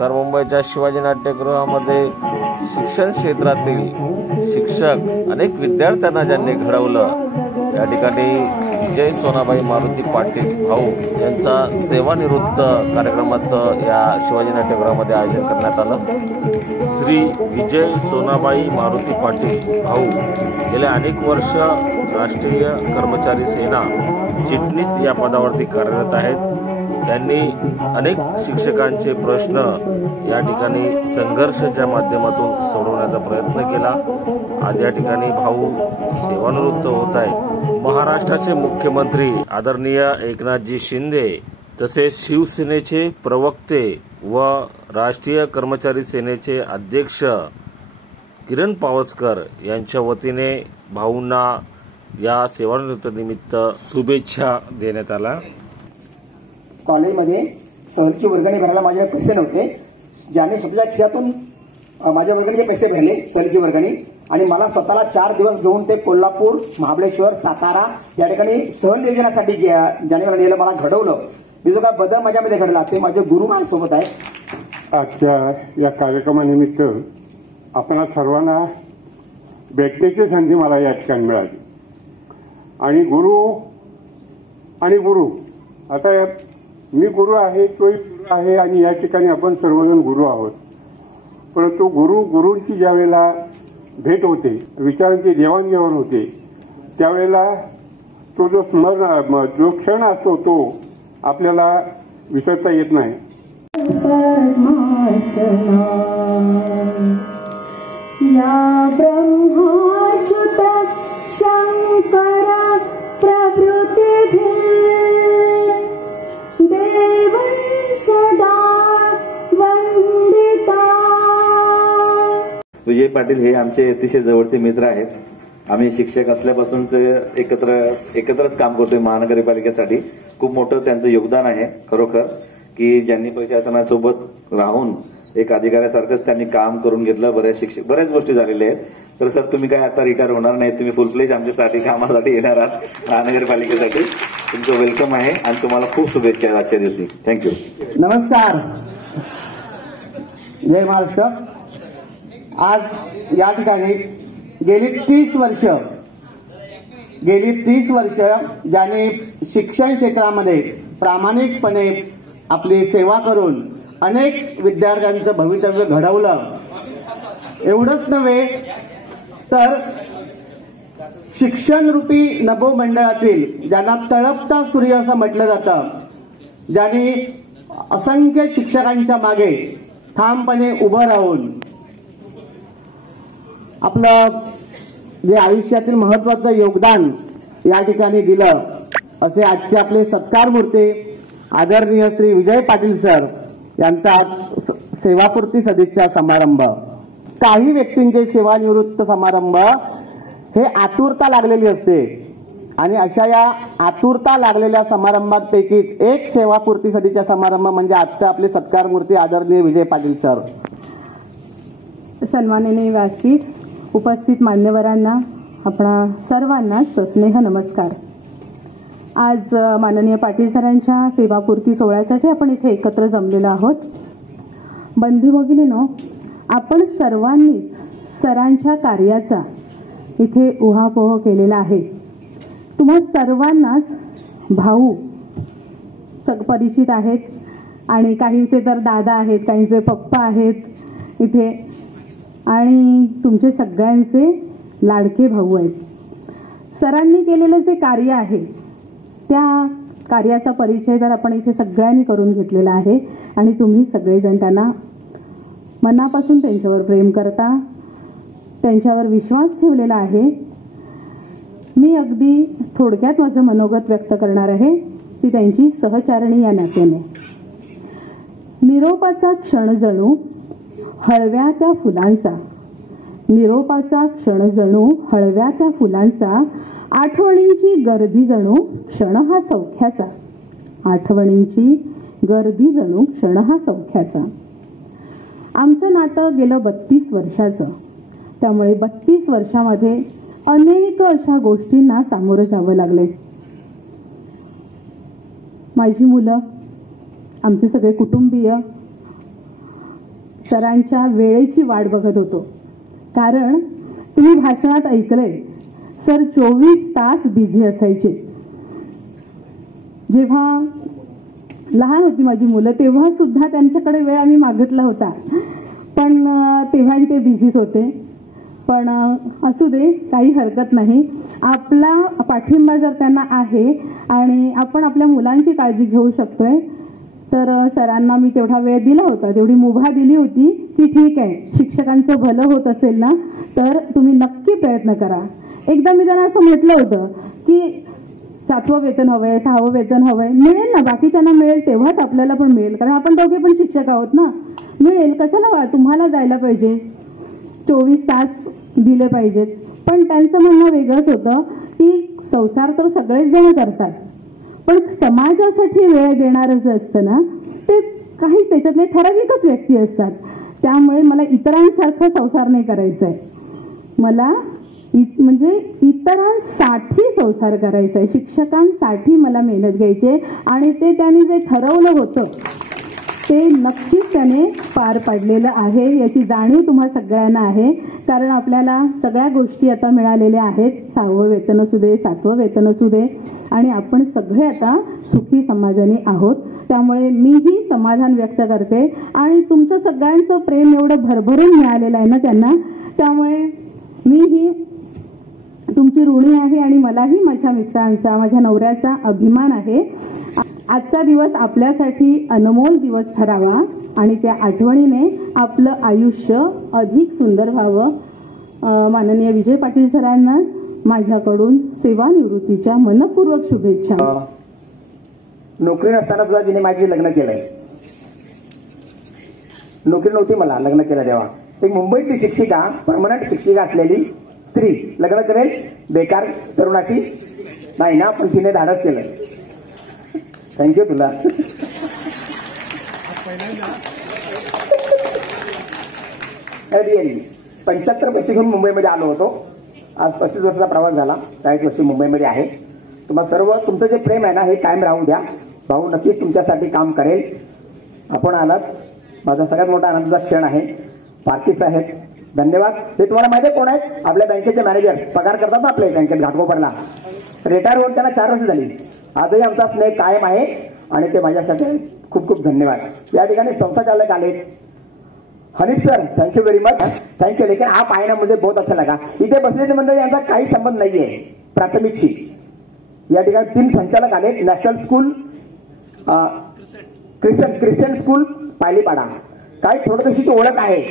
नमस्कार. मुंबईच्या शिवाजी नाट्यगृहामध्ये शिक्षण क्षेत्रातील शिक्षक अनेक विद्यार्थ्यांना ज्यांनी घडवलं, या ठिकाणी विजय सोनाबाई मारुती पाटील भाऊ यांचा सेवानिवृत्त कार्यक्रमाचं या शिवाजी नाट्यगृहामध्ये आयोजन करण्यात आलं. श्री विजय सोनाबाई मारुती पाटील भाऊ गेल्या अनेक वर्ष राष्ट्रीय कर्मचारी सेना चिटणीस या पदावरती कार्यरत आहेत. त्यांनी अनेक शिक्षकांचे प्रश्न या ठिकाणी संघर्षाच्या माध्यमातून सोडवण्याचा प्रयत्न केला. आज या ठिकाणी भाऊ सेवानिवृत्त होत आहे. महाराष्ट्राचे मुख्यमंत्री आदरणीय एकनाथजी शिंदे तसेच शिवसेनेचे प्रवक्ते व राष्ट्रीय कर्मचारी सेनेचे अध्यक्ष किरण पावसकर यांच्या वतीने भाऊंना या सेवानिवृत्तीनिमित्त शुभेच्छा देण्यात आल्या. कॉलेजमध्ये सहलची वर्गणी भरायला माझ्याकडे पैसे नव्हते. ज्याने स्वतःच्या खिशातून माझ्या वर्गणीचे पैसे भरले, सहलची वर्गणी, आणि मला स्वतःला 4 दिवस घेऊन ते कोल्हापूर, महाबळेश्वर, सातारा या ठिकाणी सहल नियोजनासाठी ज्याने मला नेलं, मला घडवलं. मी जो काय बदल माझ्यामध्ये घडला ते माझे गुरु माझ्यासोबत आहे. आजच्या या कार्यक्रमानिमित्त आपणा सर्वांना भेटण्याची संधी मला या ठिकाणी मिळाली. आणि गुरु आता मी गुरु आहे, तोही गुरु आहे, आणि या ठिकाणी आपण सर्वजण गुरु आहोत. परंतु गुरूंची ज्या वेळेला भेट होते, विचारांची देवाणघेवाण होते, त्यावेळेला तो जो क्षण असतो तो आपल्याला विसरता येत नाही. या ब्रह्माच्युत शंकर प्रभृती देव सदा वंदिता. विजय पाटील हे आमचे अतिशय जवळचे मित्र आहेत. आम्ही शिक्षक असल्यापासूनच एकत्रच काम करतोय महानगरपालिकेसाठी. खूप मोठं त्यांचं योगदान आहे खरोखर, की ज्यांनी प्रशासनासोबत राहून एक अधिकाऱ्यासारखंच त्यांनी काम करून घेतलं. बऱ्याच गोष्टी झालेल्या आहेत. तर सर, तुम्ही काय आता रिटायर होणार नाही, तुम्ही फुल फ्लेज आमच्यासाठी कामासाठी येणार आहात महानगरपालिकेसाठी. तुमचं वेलकम आहे आणि तुम्हाला खूप शुभेच्छा आजच्या दिवशी. थँक्यू. नमस्कार, जय महाराष्ट्र. आज या ठिकाणी गेली 30 वर्ष ज्यांनी शिक्षण क्षेत्रामध्ये प्रामाणिकपणे आपली सेवा करून अनेक विद्यार्थ्यांचं भवितव्य घडवलं. एवढंच नव्हे तर शिक्षणरूपी नभो मंडळातील ज्यांना तळपता सूर्य असं म्हटलं जातं, ज्यांनी असंख्य शिक्षकांच्या मागे ठामपणे उभं राहून आपलं जे आयुष्यातील महत्वाचं योगदान या ठिकाणी दिलं, असे आजचे आपले सत्कारमूर्ती आदरणीय श्री विजय पाटील सर यांचा सेवापूर्ती सदिच्छा समारंभ. काही व्यक्तींचे सेवानिवृत्त समारंभ हे आतुरता लागलेली असते, आणि अशा या आतुरता लागलेल्या समारंभांपैकीच एक सेवापूर्ती सदिच्छा समारंभ म्हणजे आजचे आपले सत्कारमूर्ती आदरणीय विजय पाटील सर. सन्माननीय व्यासपीठ, उपस्थित मान्यवरांना, आपणा सर्वांना सस्नेह नमस्कार. आज माननीय पाटील सरांच्या सेवापूर्ती सोहळ्यासाठी आपण इथे एकत्र जमलेलो आहोत. बंधू भगिनींनो, आपण सर्वांनीच सरांच्या कार्याचा इथे उहापोह केलेला आहे. तुम्हा सर्वांनाच भाऊ परिचित आहेत, आणि काहींचे तर दादा आहेत, काहींचे पप्पा आहेत इथे, आणि तुमचे सगळ्यांचे लाडके भाऊ आहेत. सरांनी केलेलं जे कार्य आहे त्या कार्याचा परिचय तर आपण इथे सगळ्यांनी करून घेतलेला आहे, आणि तुम्ही सगळेजण त्यांना मनापासून त्यांच्यावर प्रेम करता, त्यांच्यावर विश्वास ठेवलेला आहे. मी अगदी थोडक्यात माझं मनोगत व्यक्त करणार आहे, ती त्यांची सहचारणी या नात्याने. निरोपाचा क्षण जणू हळव्या त्या फुलांचा, निरोपाचा क्षण जणू हळव्या त्या फुलांचा, आठवणींची गर्दी जणू क्षण हा सौख्याचा, आठवणींची गर्दी जणू क्षण हा सौख्याचा. आमचं नातं गेलं 32 वर्षाचं. त्यामुळे 32 वर्षामध्ये अनेक अशा गोष्टींना सामोरं जावं लागले. माझी मुलं, आमचे सगळे कुटुंबीय, सरांच्या वेळेची वाट बघत होतो. कारण तुम्ही भाषणात ऐकलंय, सर 24 तास बिझी असायचे. जेव्हा लहान होती माझी मुलं तेव्हा सुद्धा त्यांच्याकडे वेळ आम्ही मागितला होता, पण तेव्हाही ते बिझीच होते. पण असू दे, काही हरकत नाही. आपला पाठिंबा जर त्यांना आहे आणि आपण आपल्या मुलांची काळजी घेऊ शकतोय, तर सरांना मी तेवढा वेळ दिला होता, तेवढी मुभा दिली होती की ठीक आहे, शिक्षकांचं भलं होत असेल ना तर तुम्ही नक्की प्रयत्न करा. एकदा मी त्यांना असं म्हटलं होतं की 7वं वेतन हवंय, 6वं वेतन हवंय. मिळेल ना, बाकीच्यांना मिळेल तेव्हाच आपल्याला पण मिळेल, कारण आपण दोघे पण शिक्षक आहोत ना. मिळेल, कशाला तुम्हाला जायला पाहिजे, 24 तास दिले पाहिजेत. पण त्यांचं म्हणणं वेगळंच होतं की संसार तर सगळेच जण करतात, पण समाजासाठी वेळ देणारं जे असतं ना ते काही त्याच्यातले ठराविकच व्यक्ती असतात. त्यामुळे मला इतरांसारखं संसार नाही करायचा आहे, मला म्हणजे इतरांसाठी संसार करायचा आहे, शिक्षकांसाठी मला मेहनत घ्यायची आहे. आणि ते त्यांनी जे ठरवलं होतं ते नक्कीच त्याने पार पाडलेलं आहे, याची जाणीव तुम्हा सगळ्यांना आहे. कारण आपल्याला सगळ्या गोष्टी आता मिळालेल्या आहेत, 6वं वेतन असू दे, 7वं वेतन असू दे, आणि आपण सगळे आता सुखी समाजाने आहोत. त्यामुळे मीही समाधान व्यक्त करते आणि तुमचं सगळ्यांचं प्रेम एवढं भरभरून मिळालेलं आहे ना त्यांना, त्यामुळे मीही तुमची ऋणी आहे आणि मलाही माझ्या मित्रांचा, माझ्या नवऱ्याचा अभिमान आहे. आजचा दिवस आपल्यासाठी अनमोल दिवस ठरावा आणि त्या आठवणीने आपलं आयुष्य अधिक सुंदर व्हावं. माननीय विजय पाटील सरांना माझ्याकडून सेवानिवृत्तीच्या मनपूर्वक शुभेच्छा. नोकरी नसताना सुद्धा जिने माझी लग्न केलंय, नोकरी नव्हती मला, लग्न केलं तेव्हा. एक मुंबईतली शिक्षिका, परमनंट शिक्षिका असलेली स्त्री लग्न करेल बेकार तरुणाची नाही ना, पण तिने धाडस केलं. थँक्यू तुला. 75 वर्ष घेऊन मुंबईमध्ये आलो होतो. आज 35 वर्षाचा प्रवास झाला, 40 वर्ष मुंबईमध्ये आहे. तुम्हाला सर्व तुमचं जे प्रेम आहे ना हे कायम राहू द्या. भाऊ नक्कीच तुमच्यासाठी काम करेल. आपण आलात, माझा सगळ्यात मोठा आनंदाचा क्षण आहे. पारखी साहेब धन्यवाद. हे तुम्हाला माहिती आहे कोण आहेत? आपल्या बँकेचे मॅनेजर, पगार करतात ना आपल्या बँकेत घाटकोपरला. रिटायर होऊन त्यांना 4 वर्ष झाली. आजही आमचा स्नेह कायम आहे आणि ते माझ्यासाठी खूप खूप धन्यवाद. या ठिकाणी संस्थाचालक आले, Hanif sir thank you very much, thank you. लेकिन आप आए ना मुझे बहुत अच्छा लगा. इथे बसलेले मंडळी यांचा काही संबंध नाहीये प्राथमिकशी. या ठिकाणी 3 संचालक आले, नॅशनल स्कूल, ख्रिश्चन स्कूल पायलीपाडा, काही थोडं तशी ओळख आहे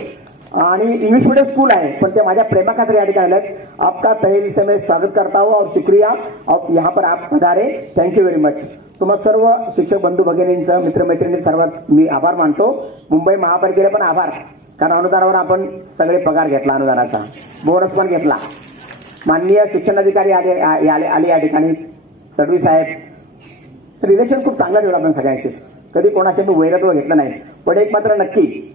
आणि इंग्लिश मीडियम स्कूल आहे, पण ते माझ्या प्रेमाखातर या ठिकाणी आले. आपका तहे दिल से मैं स्वागत करता हूँ और शुक्रिया और यहाँ पर आप पधारे. Thank you very much. तुम्हा सर्व शिक्षक बंधू भगिनींचं, मित्रमैत्रिणी सर्वात मी आभार मानतो. मुंबई महापालिकेला पण आभार, कारण अनुदानावर आपण सगळे पगार घेतला, अनुदानाचा बोनस पण घेतला. माननीय शिक्षणाधिकारी आले या ठिकाणी, तडवी साहेब. रिलेशन खूप चांगला ठेवला आपण सगळ्यांशी, कधी कोणाशी मी वैरत्व घेतलं नाही. पण एक मात्र नक्की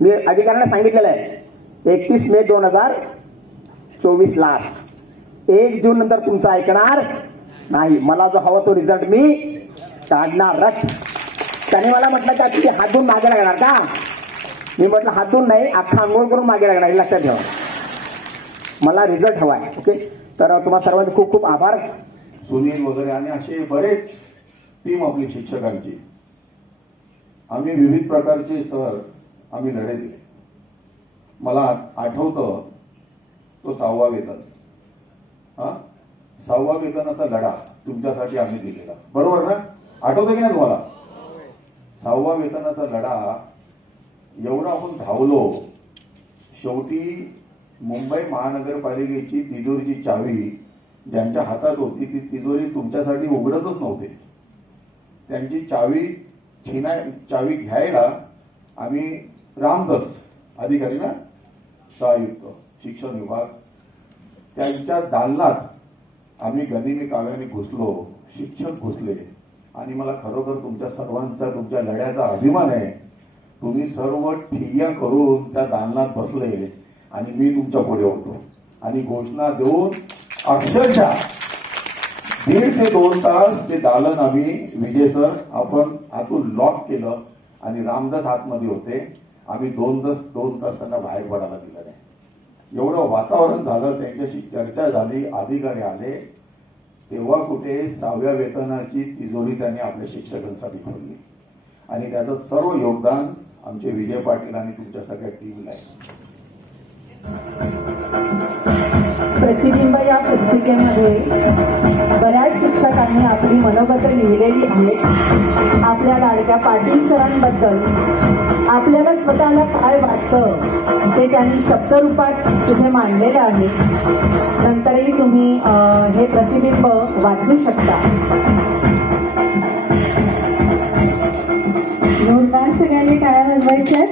मी अधिकाऱ्यांना सांगितलेलं आहे, 31 मे 2024 लास्ट, 1 जून नंतर तुमचं ऐकणार नाही. मला जो हवा तो रिझल्ट मी काढणारच. त्याने मला म्हटलं का तुझे हात धुवून मागे लागणार का? मी म्हटलं हात धुवून नाही, अख्खा आंघोळ करून मागे लागणार, लक्षात ठेवा. मला रिझल्ट हवाय. ओके, तर तुम्हा सर्वांचे खूप खूप आभार. सुनील वगैरे आणि असे बरेच टीम आपली शिक्षकांची. आम्ही विविध प्रकारचे सर आम्ही लढे दिले. मला आठवतं तो 6वा वेतन, 6वा वेतनाचा लढा तुमच्यासाठी आम्ही दिलेला, बरोबर ना? आठवतं की नाही तुम्हाला? 6वा वेतनाचा लढा एवढा आपण धावलो. शेवटी मुंबई महानगरपालिकेची तिजोरीची चावी ज्यांच्या हातात होती ती तिजोरी तुमच्यासाठी उघडतच नव्हते. त्यांची चावी घ्यायला आम्ही रामदास अधिकारी ना, सहायुक्त शिक्षण विभाग, त्यांच्या दालनात आम्ही गनिमी काव्याने घुसलो, शिक्षक घुसले. आणि मला खरोखर तुमच्या सर्वांचा, तुमच्या लढ्याचा अभिमान आहे. तुम्ही सर्व ठिय्या करून त्या दालनात बसले आणि मी तुमच्या पुढे होतो आणि घोषणा देऊन अक्षरशः 1.5 ते 2 तास ते दालन आम्ही, विजय सर आपण आतून लॉक केलं आणि रामदास आतमध्ये होते. आम्ही दोन तास त्यांना बाहेर पडायला दिलं नाही. एवढं वातावरण झालं, त्यांच्याशी चर्चा झाली, अधिकारी आले, तेव्हा कुठे 6व्या वेतनाची तिजोरी त्यांनी आपल्या शिक्षकांसाठी खोलली. आणि त्याचं सर्व योगदान आमचे विजय पाटील आणि तुमच्या सगळ्या टीमला आहे. प्रतिबिंब या पुस्तिकेमध्ये बऱ्याच शिक्षकांनी आपली मनोगत लिहिलेली आहेत. आपल्या लाडक्या पाटील सरांबद्दल आपल्याला स्वतःला काय वाटतं ते त्यांनी शब्दरूपात तिथे मांडलेलं आहे. नंतरही तुम्ही हे प्रतिबिंब वाचू शकता. जोरदार सगळ्यांनी टाळ्या वाजवायच्या.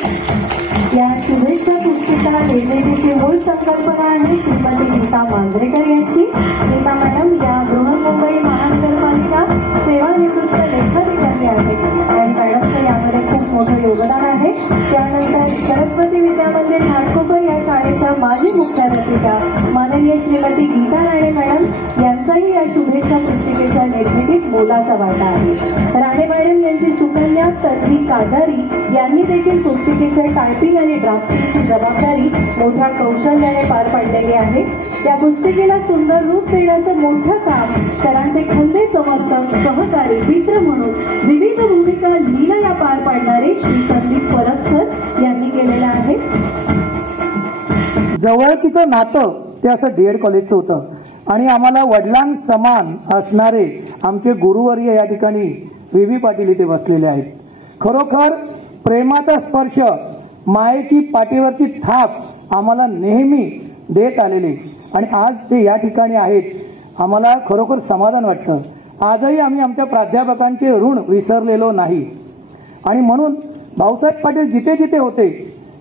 या शुभेच्छा पुस्तिका निर्मितीची मूळ संकल्पना आहे श्रीमती नीता मांजरेकर यांची. नीता मॅडम या बृहन्मुंबई महानगरपालिका सेवानिवृत्त लेखाधिकारी आहेत आणि मॅडमचं यामध्ये खूप मोठं योगदान आहे. त्यानंतर सरस्वती विद्यामंदिर घाटकोपर या शाळेच्या माजी मुख्याध्यापिका माननीय श्रीमती गीता राणे मॅडम यांचाही या शुभेच्छा पुस्तिकेच्या निर्मितीत मोलाचा वाटा आहे. राणे मॅडम यांची सुकन्या तर्फी काजारी यांनी देखील पुस्तिकेच्या टायपिंग आणि ड्राफ्टिंगची जबाबदारी मोठ्या कौशल्याने पार पाडलेली आहे. या पुस्तिकेला सुंदर रूप देण्याचं मोठं काम सरांचे खंदे समर्थक, सहकारी, मित्र म्हणून विविध भूमिका लीलया पार पाडणारे श्री संदीप परब सर यांनी केलेलं आहे. जवळकीचं नातं ते असं डीएड कॉलेजचं होतं आणि आम्हाला वडिलांसमान असणारे आमचे गुरुवर्य या ठिकाणी व्ही पाटील इथे बसलेले आहेत. खरोखर प्रेमाचा स्पर्श, मायेची पाठीवरची थाप आम्हाला नेहमी देत आलेले आणि आज ते या ठिकाणी आहेत. आम्हाला खरोखर समाधान वाटतं. आजही आम्ही आमच्या प्राध्यापकांचे ऋण विसरलेलो नाही आणि म्हणून भाऊसाहेब पाटील जिथे जिथे होते,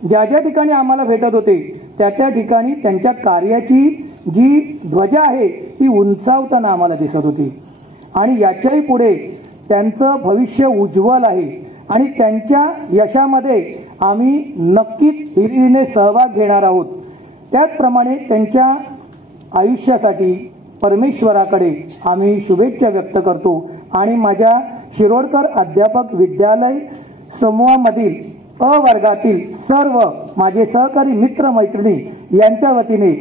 ज्या ज्या ठिकाणी आम्हाला भेटत होते, त्या त्या ठिकाणी त्यांच्या कार्याची जी ध्वजा आहे ती उंचावताना आम्हाला दिसत होती आणि याच्याही पुढे त्यांचं भविष्य उज्ज्वल आहे आणि त्यांच्या यशामध्ये आम्ही नक्कीच हिरिरीने सहभाग घेणार आहोत. त्याचप्रमाणे त्यांच्या आयुष्यासाठी परमेश्वराकडे आम्ही शुभेच्छा व्यक्त करतो आणि माझ्या शिरोडकर अध्यापक विद्यालय समूहामधील अ वर्गातील सर्व माझे सहकारी मित्र मैत्रिणी यांच्या वतीने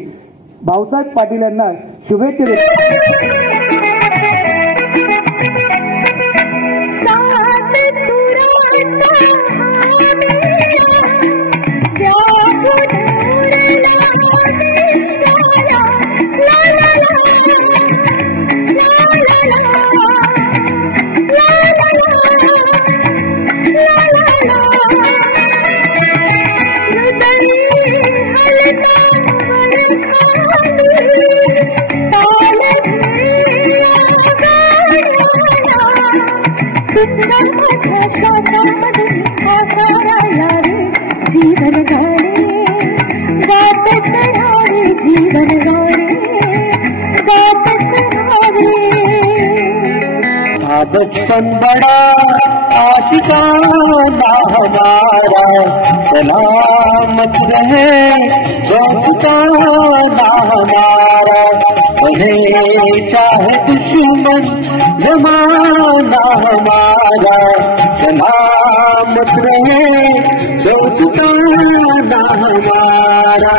भाऊसाहेब पाटील यांना शुभेच्छा जीवन गाणे गात चढावे, जीवन गाणे गात चढावे. बचपन बड़ा आशिकाना हमारा, सलामत रहे दोस्ताना हमारा. उन्हें चाहे दुश्मन जमाना हमारा, सलामत रहे दोस्ताना हमारा.